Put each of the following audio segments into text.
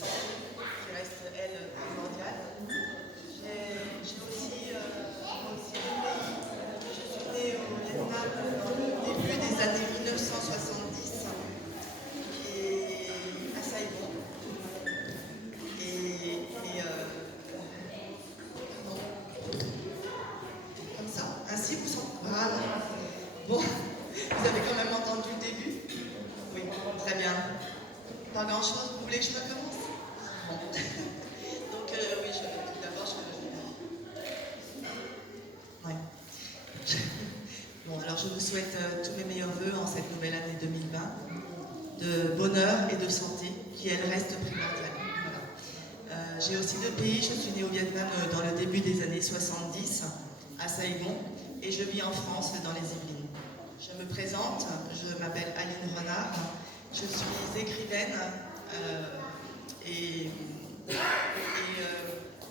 santé qui reste, elle, primordiale. J'ai aussi, moi aussi deux pays. Je suis née au Vietnam dans le début des années 1970 et à Saigon. Pardon, comme ça, ainsi vous sentez. Voilà. Bon, vous avez quand même entendu le début? Oui, très bien. Pas grand-chose, vous voulez que je recommence? Bon. Donc, oui, tout d'abord, ouais. Bon, alors je vous souhaite tous mes meilleurs voeux en cette nouvelle année 2020, de bonheur et de santé, qui elle reste primordiale. Voilà. J'ai aussi deux pays, je suis née au Vietnam dans le début des années 70, à Saigon, et je vis en France, dans les Yvelines. Je me présente, je m'appelle Aline Renard, je suis écrivaine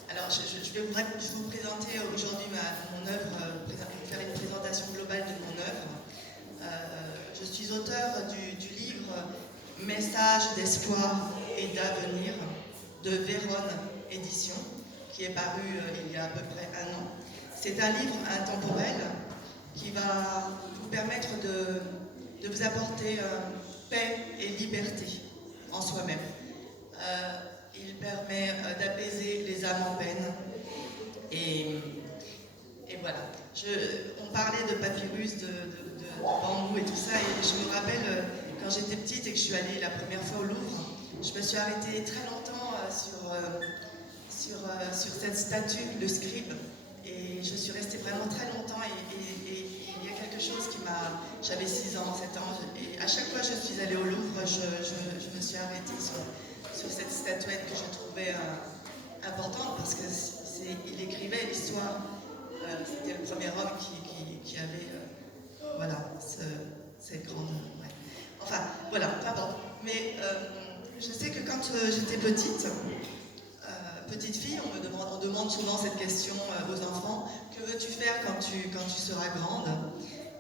alors je vais vous présenter aujourd'hui mon œuvre, faire une présentation globale de mon œuvre. Je suis auteure du livre Messages d'espoir et d'avenir de Vérone Édition, qui est paru il y a à peu près un an. C'est un livre intemporel qui va vous permettre de vous apporter paix et liberté en soi-même. Il permet d'apaiser les âmes en peine. Et voilà. On parlait de papyrus, de bambou et tout ça, et je me rappelle quand j'étais petite et que je suis allée la première fois au Louvre, je me suis arrêtée très longtemps sur cette statue, le scribe, et je suis restée vraiment très longtemps, et il y a quelque chose qui m'a... J'avais 6 ans, 7 ans, et à chaque fois que je suis allée au Louvre, je me suis arrêtée sur cette statuette que je trouvais importante, parce qu'il écrivait l'histoire. C'était le premier homme qui avait voilà, cette grande... Ouais. Enfin, voilà, pardon. Mais je sais que quand j'étais petite fille, on demande souvent cette question aux enfants: que veux-tu faire quand tu seras grande?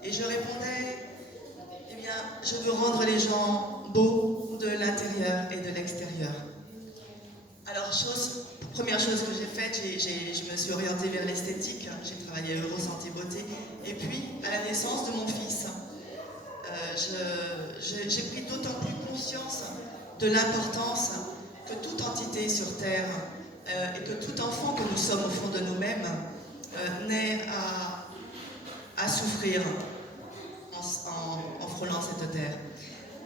Et je répondais: eh bien, je veux rendre les gens beaux de l'intérieur et de l'extérieur. Alors, première chose que j'ai faite, je me suis orientée vers l'esthétique. J'ai travaillé à Eurosanté Beauté. Et puis, à la naissance de mon fils, j'ai pris d'autant plus conscience de l'importance que toute entité sur Terre et que tout enfant que nous sommes au fond de nous-mêmes naît à souffrir en frôlant cette terre.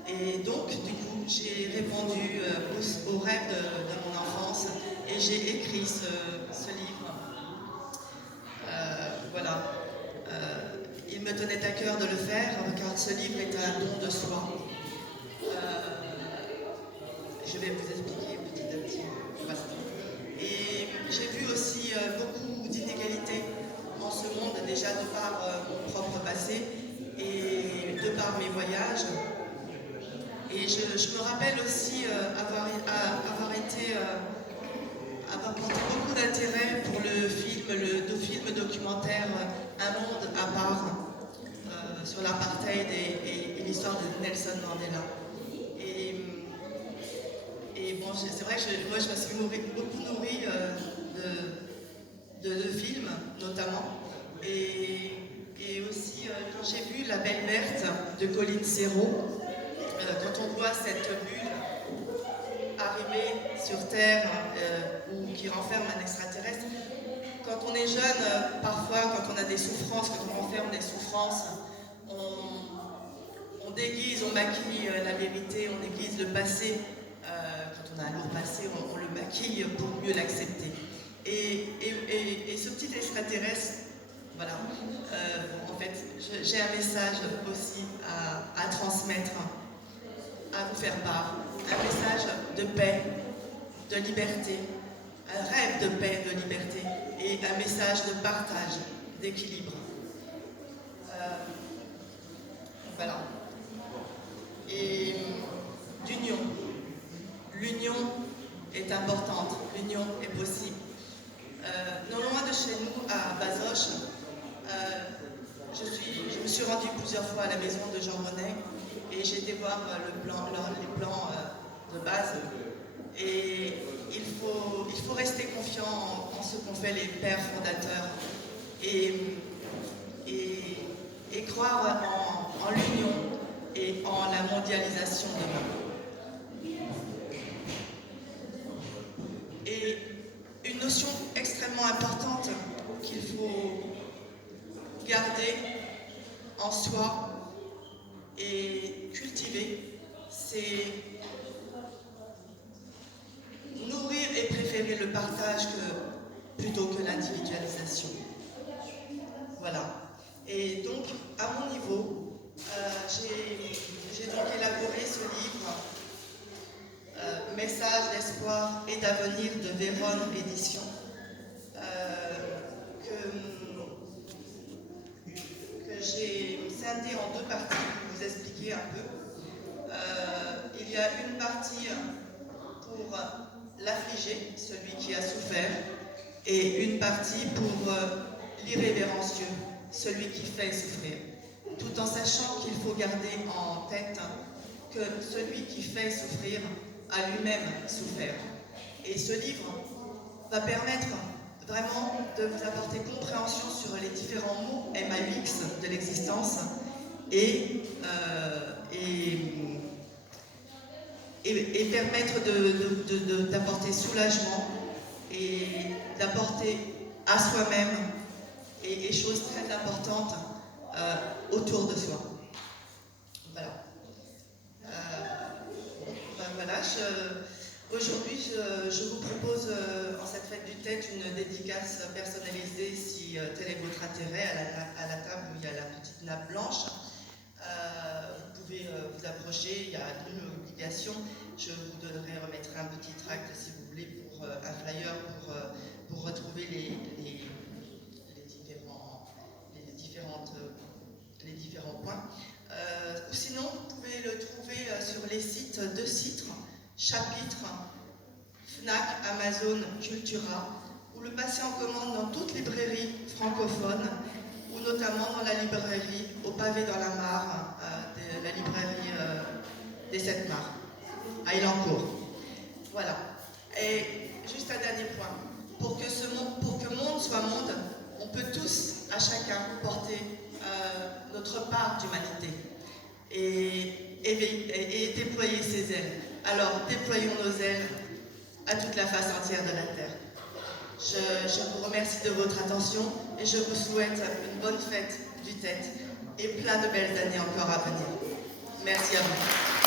Et donc, du coup, j'ai répondu aux rêves de mon enfance et j'ai écrit ce livre. Voilà. Il me tenait à cœur de le faire car ce livre est un don de soi. Je vais vous expliquer petit à petit. Voilà. Et j'ai vu aussi beaucoup d'inégalités en ce monde, déjà de par mon propre passé et de par mes voyages. Et je me rappelle aussi avoir porté beaucoup d'intérêt pour le film documentaire Un monde à part sur l'apartheid et l'histoire de Nelson Mandela. Et bon, c'est vrai que moi je me suis beaucoup nourrie de films, notamment. Et aussi, quand j'ai vu La Belle Verte de Colin Serrault, quand on voit cette bulle arriver sur Terre ou qui renferme un extraterrestre, quand on est jeune, parfois, quand on a des souffrances, quand on renferme des souffrances, on déguise, on maquille la vérité, on déguise le passé. Quand on a un lourd passé, on le maquille pour mieux l'accepter. Et ce petit extraterrestre, voilà, en fait, j'ai un message aussi à transmettre, à vous faire part. Un message de paix, de liberté, un rêve de paix, de liberté, et un message de partage, d'équilibre. Voilà. Et d'union. L'union est importante, l'union est possible. Non loin de chez nous, à Bazoches, je me suis rendue plusieurs fois à la maison de Jean Monnet et j'ai été voir les plans de base. Et il faut rester confiant en ce qu'ont fait les pères fondateurs et croire en l'union et en la mondialisation demain. Et une notion extrêmement importante qu'il faut garder en soi et cultiver, c'est nourrir et préférer le partage plutôt que l'individualisation. Voilà. Et donc, à mon niveau, j'ai donc élaboré ce livre, Message d'espoir et d'avenir de Vérone Édition, que j'ai scindé en deux parties pour vous expliquer un peu. Il y a une partie pour l'affligé, celui qui a souffert, et une partie pour l'irrévérencieux, celui qui fait souffrir, tout en sachant qu'il faut garder en tête que celui qui fait souffrir a lui-même souffert. Et ce livre va permettre vraiment de vous apporter compréhension sur les différents mots MAUX de l'existence et permettre d'apporter soulagement et d'apporter à soi-même et chose très importante autour de soi. Voilà. Voilà, aujourd'hui je vous propose en cette fête du TED une dédicace personnalisée si tel est votre intérêt. À la table où il y a la petite nappe blanche. Vous pouvez vous approcher, il y a une obligation. Je vous donnerai, remettrai un petit tract si vous voulez pour un flyer pour retrouver les différents points. Ou sinon, vous pouvez le trouver sur les sites de Citre, Chapitre, Fnac, Amazon, Cultura, ou le passer en commande dans toute librairie francophone, ou notamment dans la librairie au pavé dans la mare, la librairie des 7 mares, à Elancourt. Voilà. Et juste un dernier point. Pour que monde soit monde, on peut tous, à chacun, porter notre part d'humanité et déployer ses ailes. Alors, déployons nos ailes à toute la face entière de la Terre. Je vous remercie de votre attention et je vous souhaite une bonne fête du TED et plein de belles années encore à venir. Merci à vous.